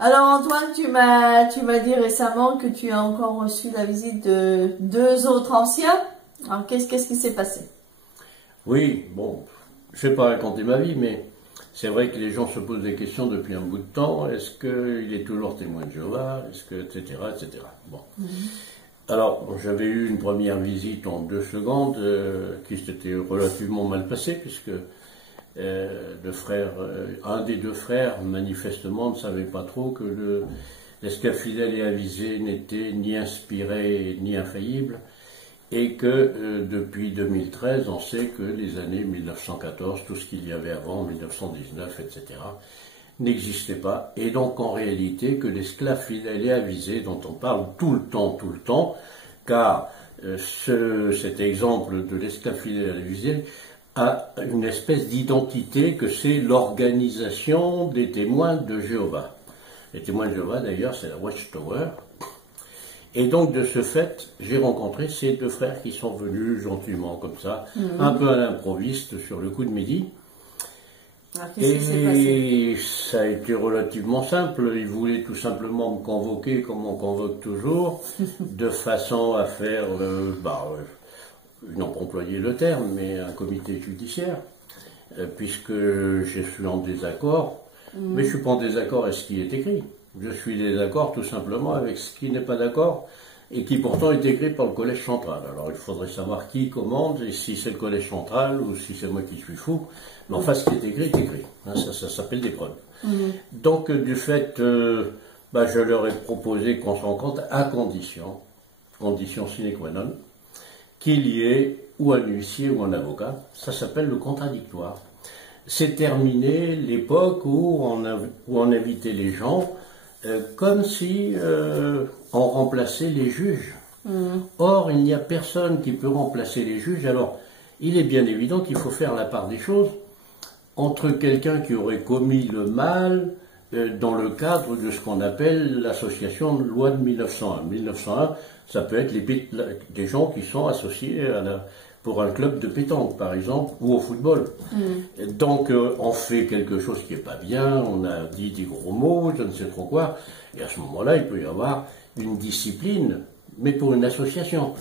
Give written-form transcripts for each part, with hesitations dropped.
Alors Antoine, tu m'as dit récemment que tu as encore reçu la visite de deux autres anciens. Alors qu'est-ce qui s'est passé? Oui, bon, je ne vais pas raconter ma vie, mais c'est vrai que les gens se posent des questions depuis un bout de temps. Est-ce qu'il est toujours témoin de Jéhovah? Est-ce que, etc., etc. Bon. Alors, j'avais eu une première visite en 2 secondes qui s'était relativement mal passée, puisque un des 2 frères, manifestement, ne savait pas trop que l'esclave fidèle et avisé n'était ni inspiré ni infaillible, et que depuis 2013, on sait que les années 1914, tout ce qu'il y avait avant, 1919, etc., n'existait pas, et donc en réalité que l'esclave fidèle et avisé, dont on parle tout le temps, car cet exemple de l'esclave fidèle et avisé a une espèce d'identité que c'est l'organisation des témoins de Jéhovah. Les témoins de Jéhovah, d'ailleurs, c'est la Watchtower. Et donc, de ce fait, j'ai rencontré ces 2 frères qui sont venus gentiment, comme ça, un peu à l'improviste, sur le coup de midi. Alors, qu'est-ce qui s'est passé? Ça a été relativement simple. Ils voulaient tout simplement me convoquer, comme on convoque toujours, de façon à faire, ils n'ont pas employé le terme, mais un comité judiciaire, puisque je suis en désaccord. Mais je ne suis pas en désaccord avec ce qui est écrit. Je suis en désaccord tout simplement avec ce qui n'est pas d'accord et qui pourtant est écrit par le collège central. Alors il faudrait savoir qui commande et si c'est le collège central ou si c'est moi qui suis fou. Mais enfin, ce qui est écrit est écrit. Hein, ça s'appelle des preuves. Donc du fait, je leur ai proposé qu'on se rencontre à condition sine qua non, qu'il y ait ou un huissier ou un avocat. Ça s'appelle le contradictoire. C'est terminé l'époque où on invitait les gens comme si on remplaçait les juges. Or, il n'y a personne qui peut remplacer les juges. Alors, il est bien évident qu'il faut faire la part des choses entre quelqu'un qui aurait commis le mal dans le cadre de ce qu'on appelle l'association de loi de 1901. 1901, ça peut être des gens qui sont associés pour un club de pétanque, par exemple, ou au football. Donc, on fait quelque chose qui n'est pas bien, on a dit des gros mots, je ne sais trop quoi, et à ce moment-là, il peut y avoir une discipline, mais pour une association.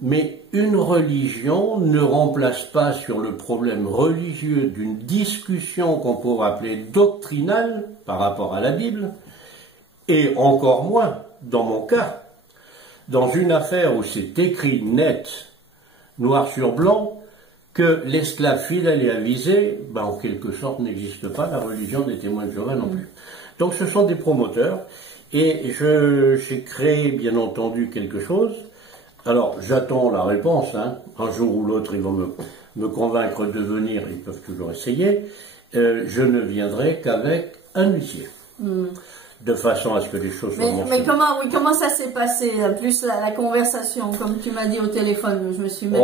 Mais une religion ne remplace pas sur le problème religieux d'une discussion qu'on pourrait appeler doctrinale par rapport à la Bible, et encore moins, dans mon cas, dans une affaire où c'est écrit net, noir sur blanc, que l'esclave fidèle et avisé, en quelque sorte, n'existe pas, la religion des témoins de Jéhovah non plus. Donc ce sont des promoteurs, et j'ai créé, bien entendu, quelque chose. Alors, j'attends la réponse, hein. Un jour ou l'autre, ils vont me convaincre de venir, ils peuvent toujours essayer. Je ne viendrai qu'avec un huissier. De façon à ce que les choses soient mentionnées. Mais comment ça s'est passé? Plus la conversation, comme tu m'as dit au téléphone, je me suis même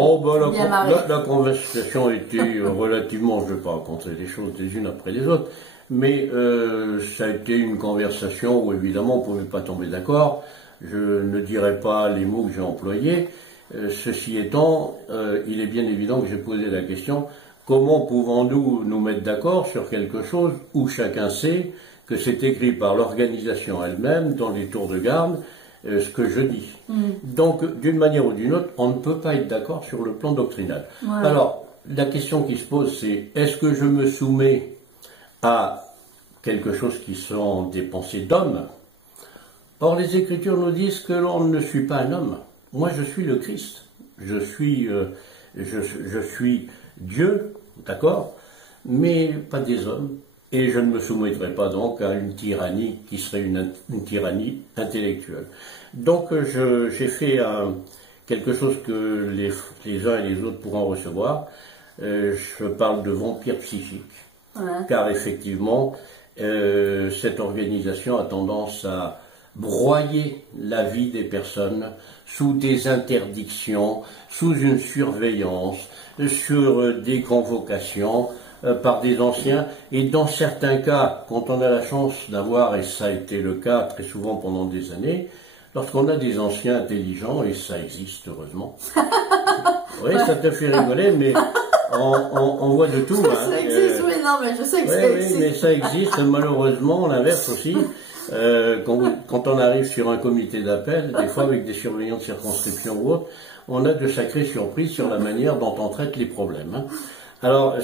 bien marrée. La conversation était relativement, je ne vais pas raconter les choses les unes après les autres, mais ça a été une conversation où évidemment on ne pouvait pas tomber d'accord. Je ne dirai pas les mots que j'ai employés. Ceci étant, il est bien évident que j'ai posé la question, comment pouvons-nous nous mettre d'accord sur quelque chose où chacun sait que c'est écrit par l'organisation elle-même, dans les tours de garde, ce que je dis. Donc, d'une manière ou d'une autre, on ne peut pas être d'accord sur le plan doctrinal. Ouais. Alors, la question qui se pose, c'est, est-ce que je me soumets à quelque chose qui sont des pensées d'hommes? Or, les Écritures nous disent que l'on ne suit pas un homme. Moi, je suis le Christ. Je suis Dieu, d'accord, mais pas des hommes. Et je ne me soumettrai pas donc à une tyrannie qui serait une tyrannie intellectuelle. Donc j'ai fait quelque chose que les uns et les autres pourront recevoir. Je parle de vampire psychique, car effectivement, cette organisation a tendance à broyer la vie des personnes sous des interdictions, sous une surveillance, sur des convocations, par des anciens, et dans certains cas, quand on a la chance d'avoir, et ça a été le cas très souvent pendant des années, lorsqu'on a des anciens intelligents, et ça existe heureusement. Oui, ça te fait rigoler, mais on voit de tout. Ça existe, oui, non, mais je sais que ça existe. Oui, mais ça existe, malheureusement, l'inverse aussi. Quand on arrive sur un comité d'appel, des fois avec des surveillants de circonscription ou autres, on a de sacrées surprises sur la manière dont on traite les problèmes. Hein. Alors,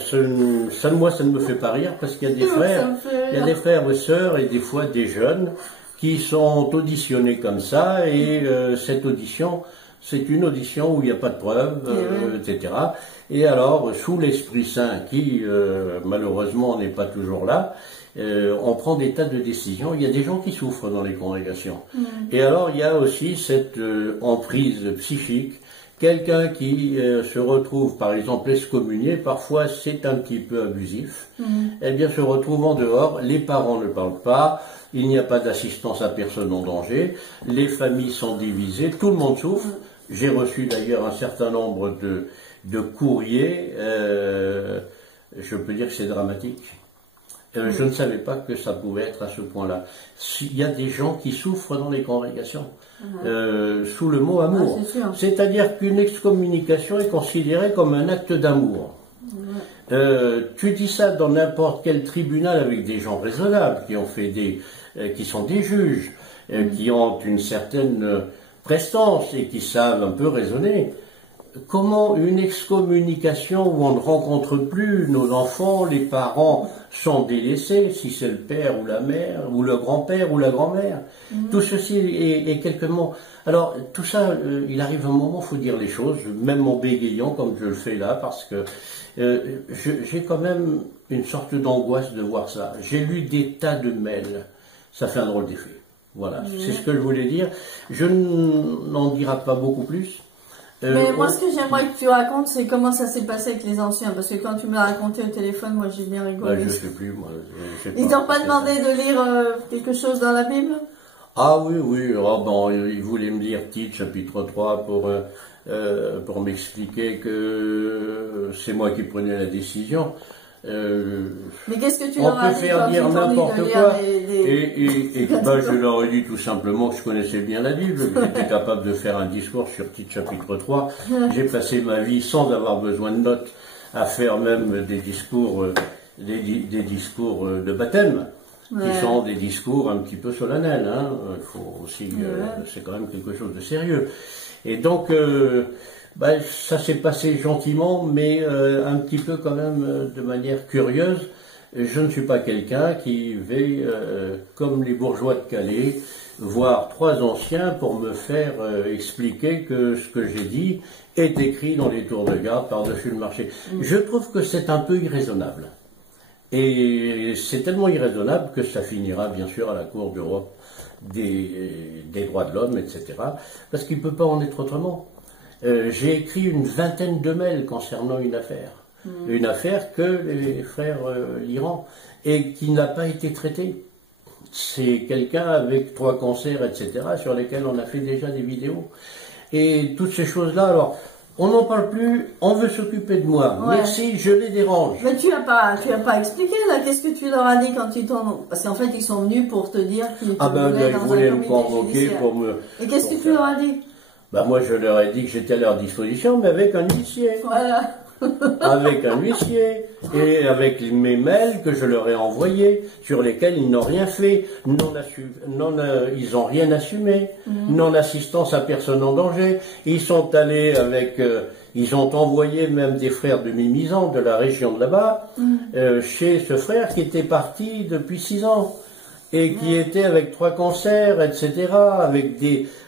moi, ça ne me fait pas rire parce qu'il y a des frères, il y a des frères et sœurs et des fois des jeunes qui sont auditionnés comme ça et cette audition, c'est une audition où il n'y a pas de preuves, etc. Et alors, sous l'Esprit Saint, qui malheureusement n'est pas toujours là, on prend des tas de décisions. Il y a des gens qui souffrent dans les congrégations. Et alors, il y a aussi cette emprise psychique. Quelqu'un qui se retrouve, par exemple, excommunié, parfois c'est un petit peu abusif, eh bien se retrouve en dehors, les parents ne parlent pas, il n'y a pas d'assistance à personne en danger, les familles sont divisées, tout le monde souffre. J'ai reçu d'ailleurs un certain nombre de courriers, je peux dire que c'est dramatique. Je ne savais pas que ça pouvait être à ce point-là. Il y a des gens qui souffrent dans les congrégations, sous le mot amour. C'est-à-dire qu'une excommunication est considérée comme un acte d'amour. Tu dis ça dans n'importe quel tribunal avec des gens raisonnables, qui ont fait qui sont des juges, qui ont une certaine prestance et qui savent un peu raisonner. Comment une excommunication où on ne rencontre plus nos enfants, les parents sont délaissés, si c'est le père ou la mère, ou le grand-père ou la grand-mère. Tout ceci est quelques mots. Alors, tout ça, il arrive un moment, il faut dire les choses, même en bégayant comme je le fais là, parce que j'ai quand même une sorte d'angoisse de voir ça. J'ai lu des tas de mails, ça fait un drôle d'effet. Voilà, c'est ce que je voulais dire. Je n'en dirai pas beaucoup plus. Mais moi, ce que j'aimerais que tu racontes, c'est comment ça s'est passé avec les anciens. Parce que quand tu me l'as raconté au téléphone, moi, j'ai bien rigolé. Je ne sais plus, moi. Ils t'ont pas demandé de lire quelque chose dans la Bible? Ah oui, oui. Oh, bon, ils voulaient me lire Tite, chapitre 3, pour m'expliquer que c'est moi qui prenais la décision. Mais qu'est-ce que tu leur as dit? On peut faire dire n'importe quoi. Et ben, je leur ai dit tout simplement que je connaissais bien la Bible, que j'étais capable de faire un discours sur Tite chapitre 3. J'ai passé ma vie sans avoir besoin de notes à faire même des discours, des discours de baptême, qui sont des discours un petit peu solennels. Hein. Faut aussi, c'est quand même quelque chose de sérieux. Et donc, ben, ça s'est passé gentiment, mais un petit peu quand même de manière curieuse. Je ne suis pas quelqu'un qui va, comme les bourgeois de Calais, voir trois anciens pour me faire expliquer que ce que j'ai dit est écrit dans les tours de garde par-dessus le marché. Je trouve que c'est un peu irraisonnable. Et c'est tellement irraisonnable que ça finira bien sûr à la Cour d'Europe des droits de l'homme, etc. Parce qu'il ne peut pas en être autrement. J'ai écrit une vingtaine de mails concernant une affaire. Une affaire que les frères liront et qui n'a pas été traitée. C'est quelqu'un avec 3 cancers, etc., sur lesquels on a fait déjà des vidéos. Et toutes ces choses-là, alors, on n'en parle plus, on veut s'occuper de moi. Merci, je les dérange. Mais tu as pas expliqué, là, qu'est-ce que tu leur as dit quand ils t'ont... Parce qu'en fait, ils sont venus pour te dire qu'ils voulaient me convoquer pour me... Et qu'est-ce que tu leur as dit? Ben, moi, je leur ai dit que j'étais à leur disposition, mais avec un huissier. Voilà. Avec un huissier et avec mes mails que je leur ai envoyés, sur lesquels ils n'ont rien fait, ils n'ont rien assumé, non-assistance à personne en danger. Ils sont allés avec, ils ont envoyé même des frères de Mimizan, de la région de là-bas, chez ce frère qui était parti depuis 6 ans. Et qui était avec 3 cancers, etc.,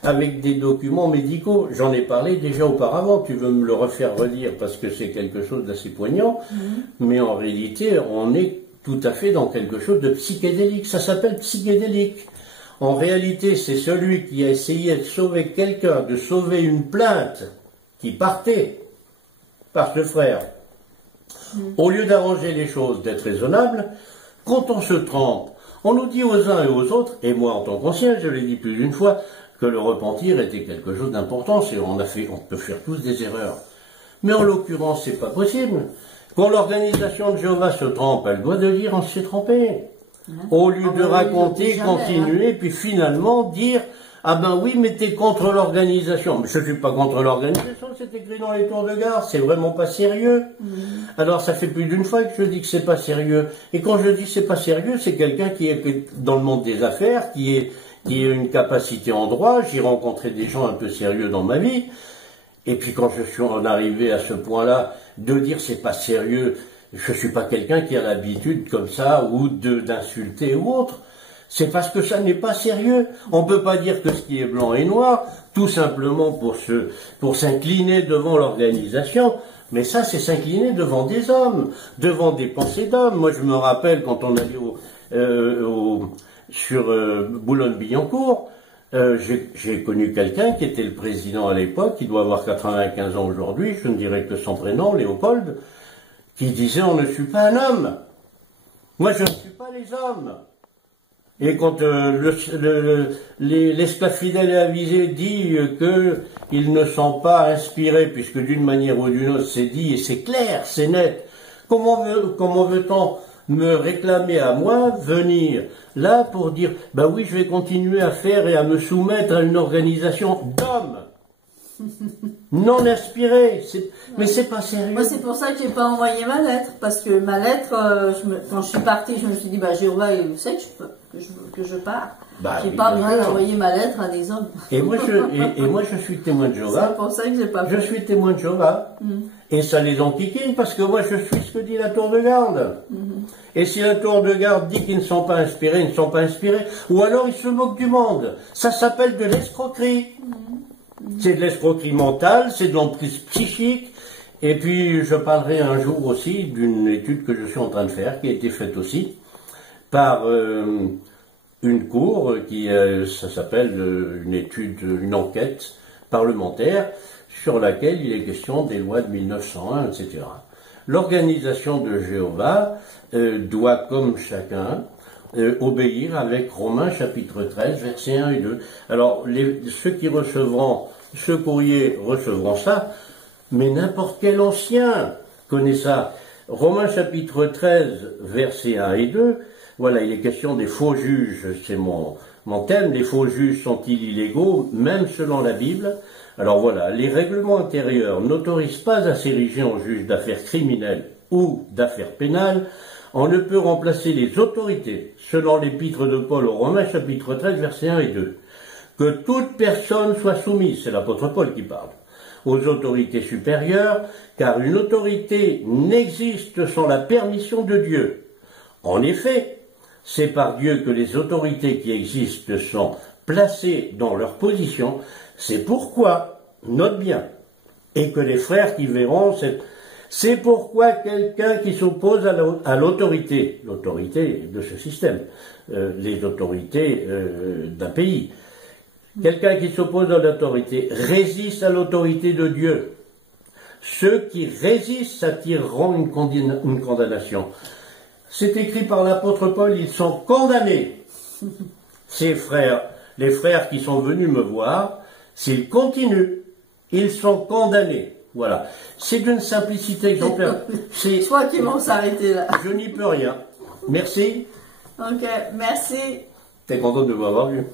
avec des documents médicaux. J'en ai parlé déjà auparavant, tu veux me le refaire redire parce que c'est quelque chose d'assez poignant, mais en réalité, on est tout à fait dans quelque chose de psychédélique. Ça s'appelle psychédélique. En réalité, c'est celui qui a essayé de sauver quelqu'un, de sauver une plainte qui partait par ce frère. Au lieu d'arranger les choses, d'être raisonnable, quand on se trompe, on nous dit aux uns et aux autres, et moi en tant qu'ancien, je l'ai dit plus d'une fois, que le repentir était quelque chose d'important, on peut faire tous des erreurs. Mais en l'occurrence, c'est pas possible. Quand l'organisation de Jéhovah se trompe, elle doit de dire on s'est trompé. Au lieu de raconter, continuer, puis finalement dire ah ben oui, mais t'es contre l'organisation. Mais je suis pas contre l'organisation, c'est écrit dans les tours de garde, c'est vraiment pas sérieux. Alors ça fait plus d'une fois que je dis que c'est pas sérieux. Et quand je dis c'est pas sérieux, c'est quelqu'un qui est dans le monde des affaires, qui a une capacité en droit. J'ai rencontré des gens un peu sérieux dans ma vie. Et puis quand je suis en arrivé à ce point-là, de dire c'est pas sérieux, je suis pas quelqu'un qui a l'habitude comme ça, ou d'insulter ou autre. C'est parce que ça n'est pas sérieux. On ne peut pas dire que ce qui est blanc est noir, tout simplement pour s'incliner devant l'organisation. Mais ça, c'est s'incliner devant des hommes, devant des pensées d'hommes. Moi, je me rappelle quand on allait sur Boulogne-Billancourt, j'ai connu quelqu'un qui était le président à l'époque, qui doit avoir 95 ans aujourd'hui, je ne dirais que son prénom, Léopold, qui disait « On ne suit pas un homme. Moi, je ne suis pas les hommes. » Et quand l'esclave fidèle et avisé dit qu'ils ne sont pas inspirés, puisque d'une manière ou d'une autre c'est dit, et c'est clair, c'est net, comment veut-on me réclamer à moi, venir là pour dire, ben oui, je vais continuer à faire et à me soumettre à une organisation d'hommes non inspirés, mais c'est pas sérieux. Moi, c'est pour ça que j'ai pas envoyé ma lettre, parce que ma lettre, quand je suis partie, je me suis dit, bah Jéhovah, il sait que je pars. Bah, j'ai pas besoin d'envoyer ma lettre à des hommes. Et moi, je suis témoin de Jéhovah. C'est pour ça que j'ai pas fait. Je suis témoin de Jéhovah. Et ça les enquiquine, parce que moi, je suis ce que dit la tour de garde. Et si la tour de garde dit qu'ils ne sont pas inspirés, ils ne sont pas inspirés. Ou alors, ils se moquent du monde. Ça s'appelle de l'escroquerie. C'est de l'escroquerie mentale, c'est de l'emprise psychique. Et puis, je parlerai un jour aussi d'une étude que je suis en train de faire, qui a été faite aussi par une cour qui, ça s'appelle une enquête parlementaire sur laquelle il est question des lois de 1901, etc. L'organisation de Jéhovah doit, comme chacun, obéir avec Romains chapitre 13, versets 1 et 2. Alors, ceux qui recevront ce courrier recevront ça, mais n'importe quel ancien connaît ça. Romains chapitre 13, versets 1 et 2, voilà, il est question des faux juges, c'est mon thème. Les faux juges sont-ils illégaux, même selon la Bible? Alors voilà, les règlements intérieurs n'autorisent pas à s'ériger en juge d'affaires criminelles ou d'affaires pénales. On ne peut remplacer les autorités, selon l'épître de Paul aux Romains, chapitre 13, versets 1 et 2. Que toute personne soit soumise, c'est l'apôtre Paul qui parle, aux autorités supérieures, car une autorité n'existe sans la permission de Dieu. En effet, c'est par Dieu que les autorités qui existent sont placées dans leur position. C'est pourquoi, note bien, et que les frères qui verront, c'est pourquoi quelqu'un qui s'oppose à l'autorité de ce système, les autorités d'un pays, quelqu'un qui s'oppose à l'autorité résiste à l'autorité de Dieu. Ceux qui résistent s'attireront une condamnation. C'est écrit par l'apôtre Paul, ils sont condamnés. Ces frères, les frères qui sont venus me voir, s'ils continuent, ils sont condamnés. Voilà. C'est d'une simplicité exemplaire. Je crois qu'ils vont s'arrêter là. Je n'y peux rien. Merci. Ok, merci. T'es content de m'avoir vu.